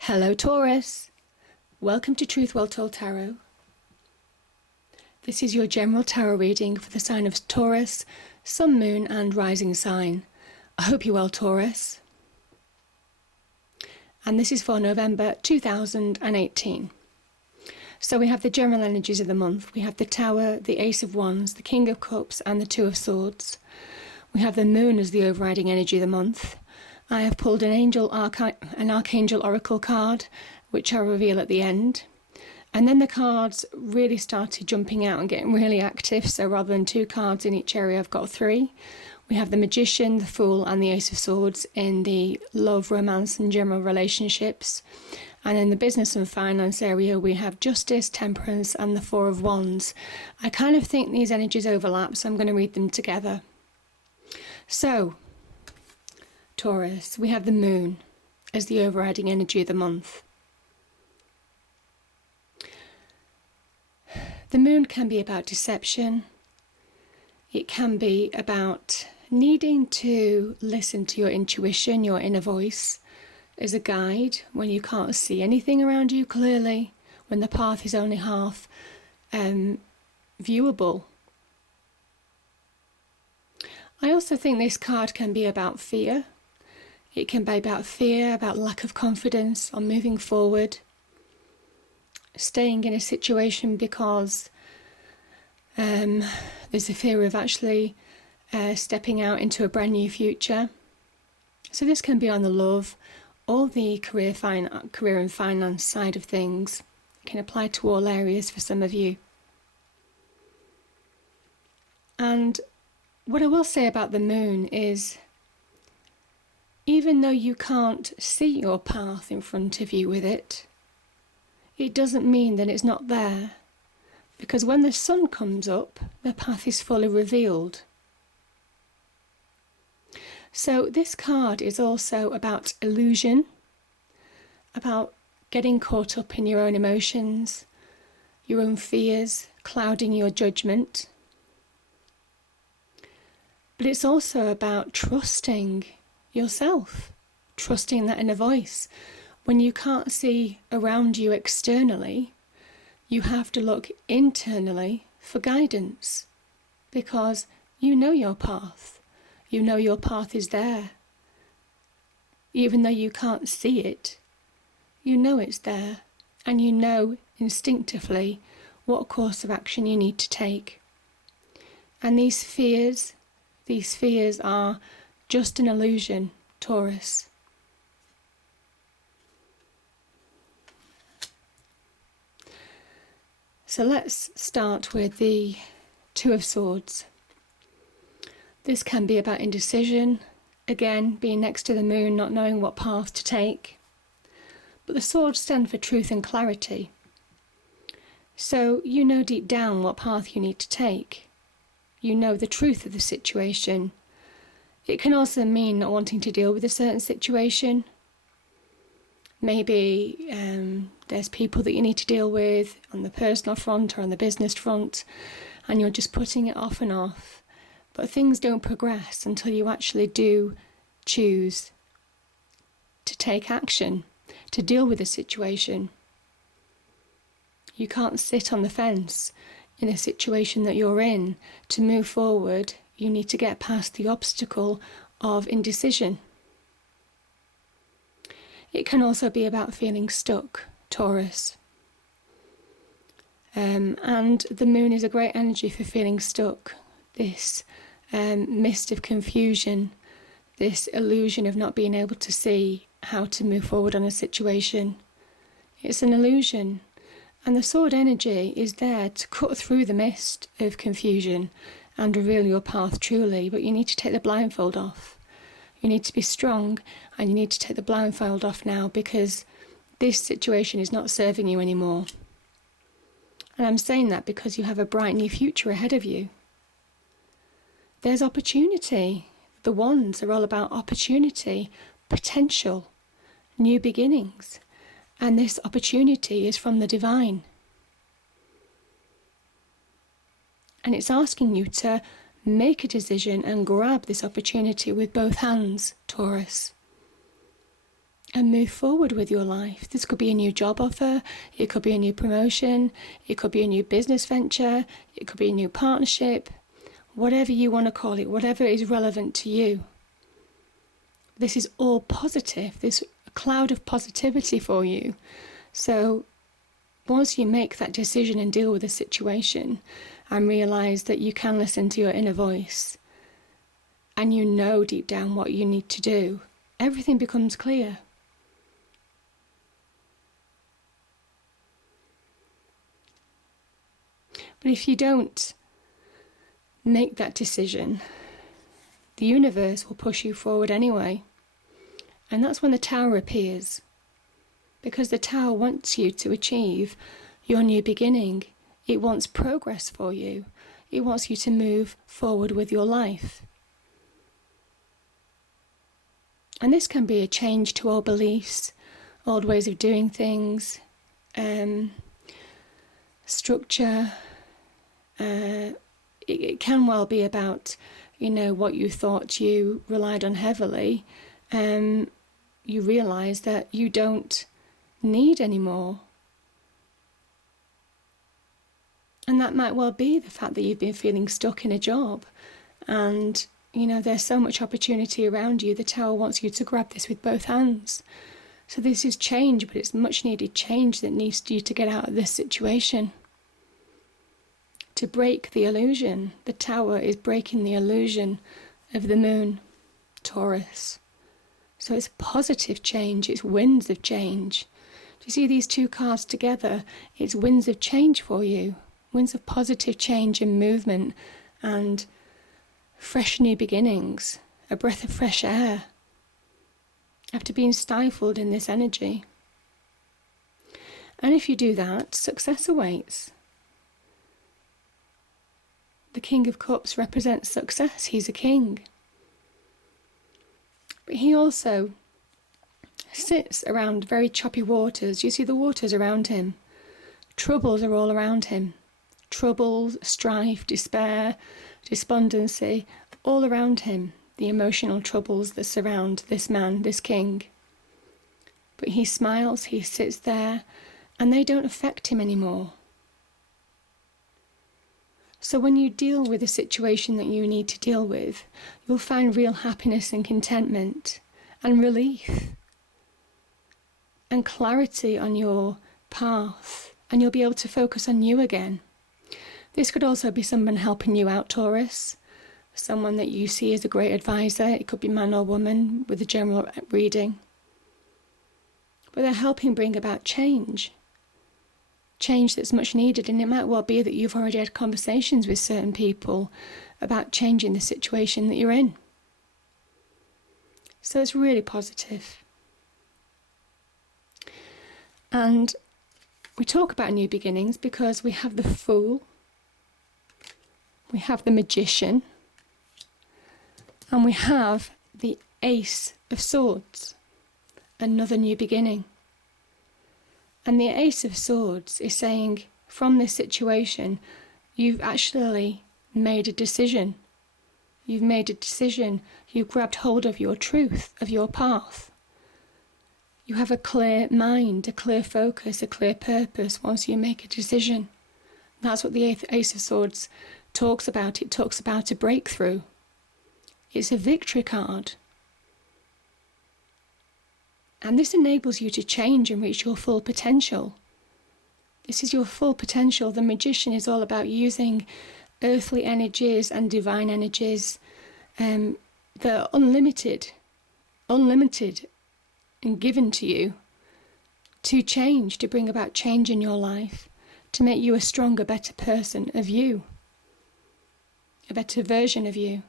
Hello Taurus, welcome to Truth Well Told Tarot. This is your general tarot reading for the sign of Taurus, Sun, Moon and Rising sign. I hope you're well, Taurus. And this is for November 2018. So we have the general energies of the month. We have the Tower, the Ace of Wands, the King of Cups and the Two of Swords. We have the Moon as the overriding energy of the month. I have pulled an Archangel Oracle card, which I'll reveal at the end. And then the cards really started jumping out and getting really active. So rather than 2 cards in each area, I've got 3. We have the Magician, the Fool and the Ace of Swords in the love, romance and general relationships. And in the business and finance area, we have Justice, Temperance and the Four of Wands. I kind of think these energies overlap, so I'm going to read them together. So, Taurus, we have the Moon as the overriding energy of the month. The Moon can be about deception. It can be about needing to listen to your intuition, your inner voice, as a guide when you can't see anything around you clearly, when the path is only half viewable. I also think this card can be about fear. It can be about fear, about lack of confidence on moving forward, staying in a situation because there's a fear of actually stepping out into a brand new future. So this can be on the love or the career and finance side of things. It can apply to all areas for some of you. And what I will say about the Moon is, even though you can't see your path in front of you with it, it doesn't mean that it's not there. Because when the sun comes up, the path is fully revealed. So this card is also about illusion, about getting caught up in your own emotions, your own fears, clouding your judgment. But it's also about trusting yourself, trusting that inner voice. When you can't see around you externally, you have to look internally for guidance, because you know your path. You know your path is there. Even though you can't see it, you know it's there, and you know instinctively what course of action you need to take. And these fears are just an illusion, Taurus. So let's start with the Two of Swords. This can be about indecision, again, being next to the Moon, not knowing what path to take. But the swords stand for truth and clarity. So you know deep down what path you need to take. You know the truth of the situation. It can also mean not wanting to deal with a certain situation. Maybe there's people that you need to deal with on the personal front or on the business front, and you're just putting it off and off. But things don't progress until you actually do choose to take action, to deal with a situation. You can't sit on the fence in a situation that you're in. To move forward, you need to get past the obstacle of indecision. It can also be about feeling stuck, Taurus. And the Moon is a great energy for feeling stuck. This mist of confusion, this illusion of not being able to see how to move forward on a situation. It's an illusion. And the sword energy is there to cut through the mist of confusion and reveal your path truly, but you need to take the blindfold off. You need to be strong, and you need to take the blindfold off now, because this situation is not serving you anymore. And I'm saying that because you have a bright new future ahead of you. There's opportunity. The wands are all about opportunity, potential, new beginnings. And this opportunity is from the divine. And it's asking you to make a decision and grab this opportunity with both hands, Taurus. and move forward with your life. This could be a new job offer, it could be a new promotion, it could be a new business venture, it could be a new partnership, whatever you want to call it, whatever is relevant to you. This is all positive. There's a cloud of positivity for you. So once you make that decision and deal with the situation and realise that you can listen to your inner voice and you know deep down what you need to do, everything becomes clear. But if you don't make that decision, the universe will push you forward anyway. And that's when the Tower appears. Because the Tower wants you to achieve your new beginning. It wants progress for you. It wants you to move forward with your life. And this can be a change to old beliefs, old ways of doing things, structure. It can well be about, what you thought you relied on heavily. You realise that you don't need anymore. And that might well be the fact that you've been feeling stuck in a job and, there's so much opportunity around you. The Tower wants you to grab this with both hands. So this is change, but it's much needed change that needs you to get out of this situation. To break the illusion. The Tower is breaking the illusion of the moon, Taurus. So it's positive change, it's winds of change. Do you see these two cards together? It's winds of change for you. Winds of positive change and movement and fresh new beginnings. A breath of fresh air. After being stifled in this energy. And if you do that, success awaits. The King of Cups represents success. He's a king. But he also sits around very choppy waters. You see the waters around him. Troubles are all around him. Troubles, strife, despair, despondency, all around him. The emotional troubles that surround this man, this king. But he smiles, he sits there, and they don't affect him anymore. So when you deal with a situation that you need to deal with, you'll find real happiness and contentment and relief and clarity on your path, and you'll be able to focus on you again. This could also be someone helping you out, Taurus, someone that you see as a great advisor. It could be man or woman with a general reading. But they're helping bring about change that's much needed, and it might well be that you've already had conversations with certain people about changing the situation that you're in. So it's really positive. And we talk about new beginnings because we have the Fool, we have the Magician, and we have the Ace of Swords, another new beginning. And the Ace of Swords is saying, from this situation, you've actually made a decision. You've made a decision. You've grabbed hold of your truth, of your path. You have a clear mind, a clear focus, a clear purpose once you make a decision. That's what the Ace of Swords talks about. It talks about a breakthrough. It's a victory card. And this enables you to change and reach your full potential. This is your full potential. The Magician is all about using earthly energies and divine energies that are unlimited and given to you to change, to bring about change in your life, to make you a stronger, better person of you, a better version of you.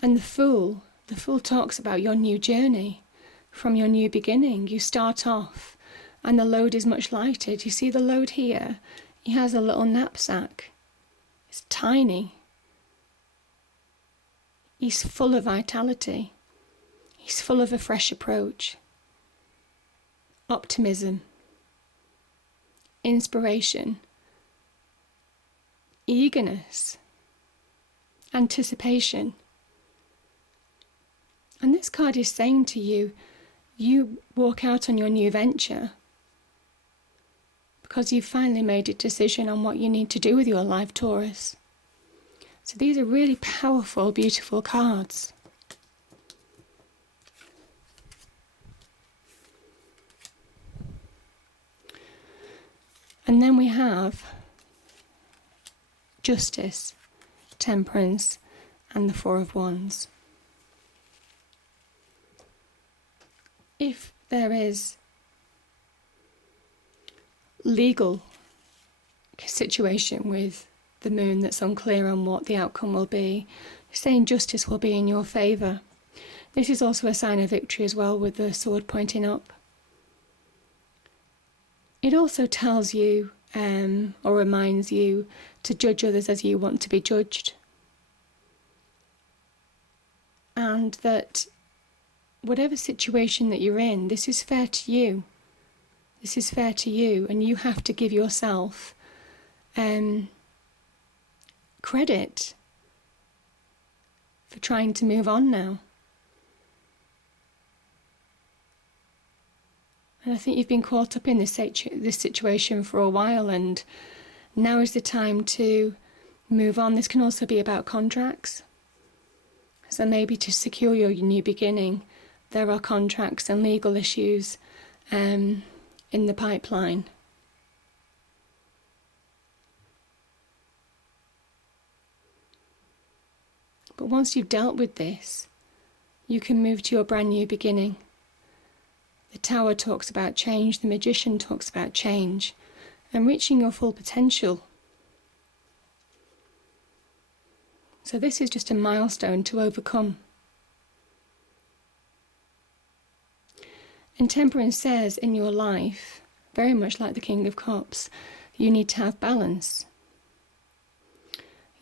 And the Fool talks about your new journey. From your new beginning, you start off and the load is much lighter. Do you see the load here? He has a little knapsack. It's tiny. He's full of vitality. He's full of a fresh approach, optimism, inspiration, eagerness, anticipation. And this card is saying to you, you walk out on your new venture because you've finally made a decision on what you need to do with your life, Taurus. So these are really powerful, beautiful cards. And then we have Justice, Temperance, and the Four of Wands. If there is legal situation with the moon that's unclear on what the outcome will be, saying justice will be in your favour. This is also a sign of victory as well, with the sword pointing up. It also tells you or reminds you to judge others as you want to be judged. And that whatever situation that you're in, this is fair to you. This is fair to you, and you have to give yourself credit for trying to move on now. And I think you've been caught up in this situation for a while, and now is the time to move on. This can also be about contracts. So maybe to secure your new beginning, there are contracts and legal issues in the pipeline. But once you've dealt with this, you can move to your brand new beginning. The Tower talks about change, the Magician talks about change, and reaching your full potential. So this is just a milestone to overcome. And Temperance says in your life, very much like the King of Cups, you need to have balance.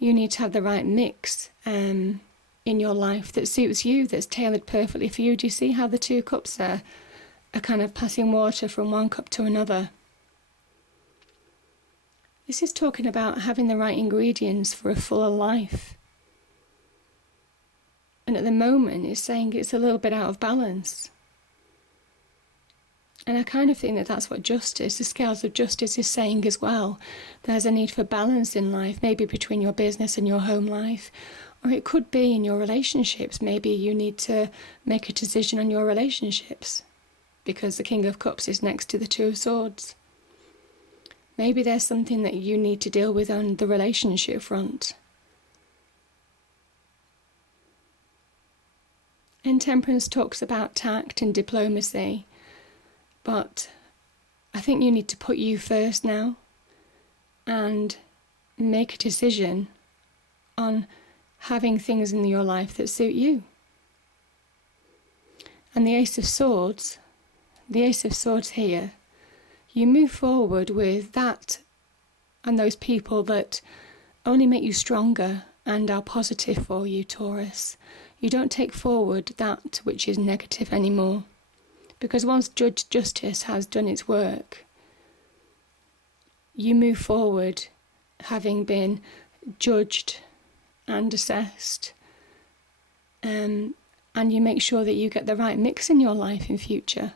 You need to have the right mix in your life that suits you, that's tailored perfectly for you. Do you see how the two cups are kind of passing water from one cup to another? This is talking about having the right ingredients for a fuller life. And at the moment, it's saying it's a little bit out of balance. And I kind of think that that's what justice, the scales of justice, is saying as well. There's a need for balance in life, maybe between your business and your home life. Or it could be in your relationships. Maybe you need to make a decision on your relationships, because the King of Cups is next to the Two of Swords. Maybe there's something that you need to deal with on the relationship front. And Temperance talks about tact and diplomacy, but I think you need to put you first now and make a decision on having things in your life that suit you. And the Ace of Swords here, you move forward with that and those people that only make you stronger and are positive for you, Taurus. You don't take forward that which is negative anymore. Because once justice has done its work, you move forward having been judged and assessed, and you make sure that you get the right mix in your life in future.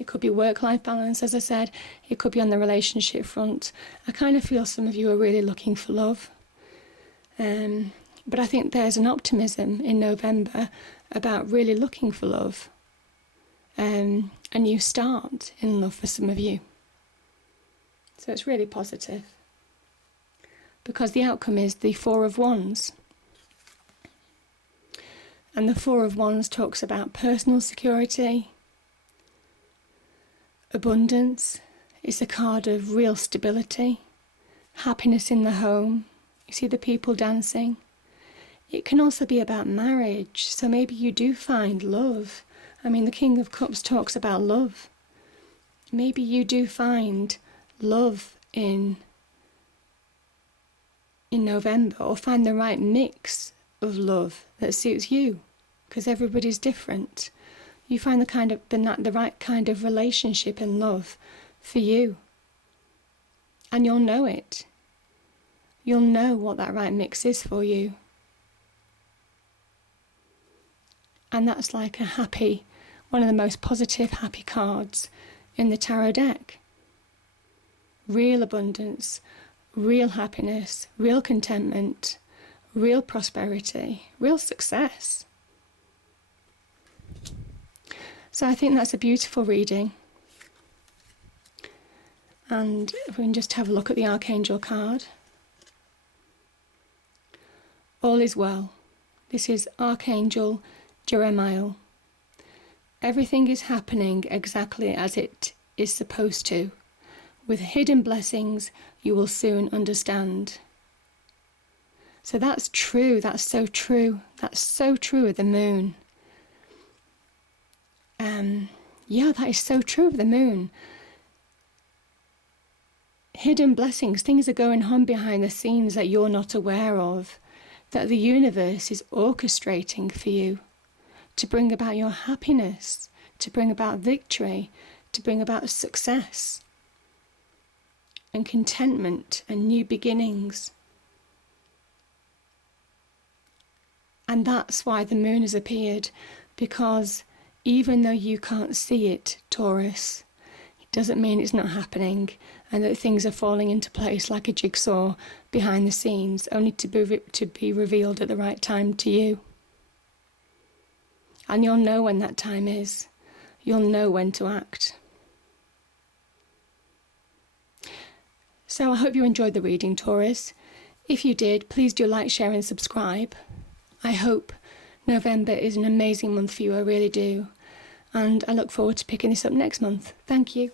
It could be work-life balance, as I said. It could be on the relationship front. I kind of feel some of you are really looking for love. But I think there's an optimism in November about really looking for love. A new start in love for some of you. So it's really positive. Because the outcome is the Four of Wands. And the Four of Wands talks about personal security, abundance. It's a card of real stability, happiness in the home. You see the people dancing. It can also be about marriage, so maybe you do find love. I mean, the King of Cups talks about love. Maybe you do find love in November, or find the right mix of love that suits you, because everybody's different. You find the right kind of relationship and love for you, and you'll know it. You'll know what that right mix is for you. And that's like a happy, one of the most positive, happy cards in the tarot deck. Real abundance, real happiness, real contentment, real prosperity, real success. So I think that's a beautiful reading. And if we can just have a look at the Archangel card. All is well. This is Archangel Jeremiah. Everything is happening exactly as it is supposed to. With hidden blessings, you will soon understand. So that's true. That's so true. That's so true of the moon. Yeah, that is so true of the moon. Hidden blessings, things are going on behind the scenes that you're not aware of, that the universe is orchestrating for you to bring about your happiness, to bring about victory, to bring about success and contentment and new beginnings. And that's why the moon has appeared, because even though you can't see it, Taurus, it doesn't mean it's not happening and that things are falling into place like a jigsaw behind the scenes, only to be revealed at the right time to you. And you'll know when that time is. You'll know when to act. So I hope you enjoyed the reading, Taurus. If you did, please do like, share and subscribe. I hope November is an amazing month for you, I really do. And I look forward to picking this up next month. Thank you.